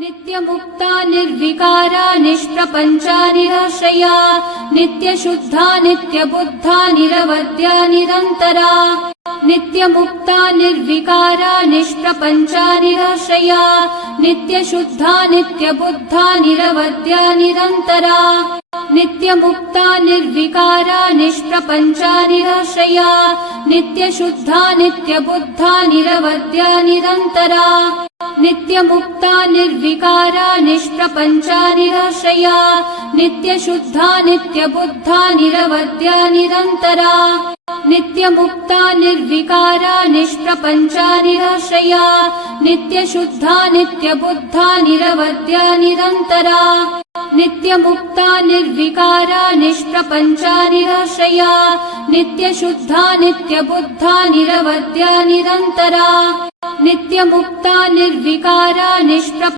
नित्यमुक्ता निर्विकारा निष्प्रपञ्चा निराश्रया नित्यशुद्धा नित्यबुद्धा निरवद्या निरन्तरा नित्यमुक्ता निर्विकारा निष्प्रपञ्चा निराश्रया नित्यशुद्धा नित्यबुद्धा निरवद्या निरन्तरा नित्यमुक्ता निर्विकारा निष्प्रपञ्चा निराश्रया नित्यशुद्धा नित्यबुद्धा निरवद्या निरन्तरा नित्यमुक्ता निर्विकारा निष्प्रपञ्चा निराश्रया नित्यशुद्धा नित्यबुद्धा निरवद्या निरन्तरा नित्यमुक्ता निर्विकारा निष्प्रपञ्चा निराश्रया नित्यशुद्धा नित्यबुद्धा निरवद्या निरन्तरा नित्यमुक्ता निर्विकारा निष्प्रपञ्चा निराश्रया नित्यशुद्धा नित्यबुद्धा निरवद्या निरन्तरा नित्यमुक्ता निर्विकारा निष्प्र